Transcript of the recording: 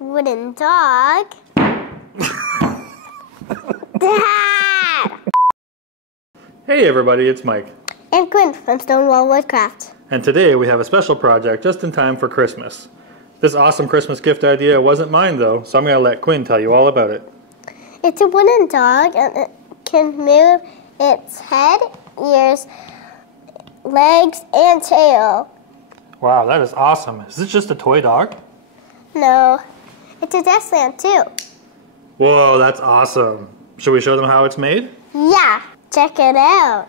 wooden dog. Dad! Hey everybody, it's Mike. And Quinn from Stone Wall Woodcraft. And today we have a special project just in time for Christmas. This awesome Christmas gift idea wasn't mine though, so I'm going to let Quinn tell you all about it. It's a wooden dog and it can move its head, ears, legs, and tail. Wow, that is awesome. Is this just a toy dog? No, it's a desk lamp too. Whoa, that's awesome. Should we show them how it's made? Yeah, check it out.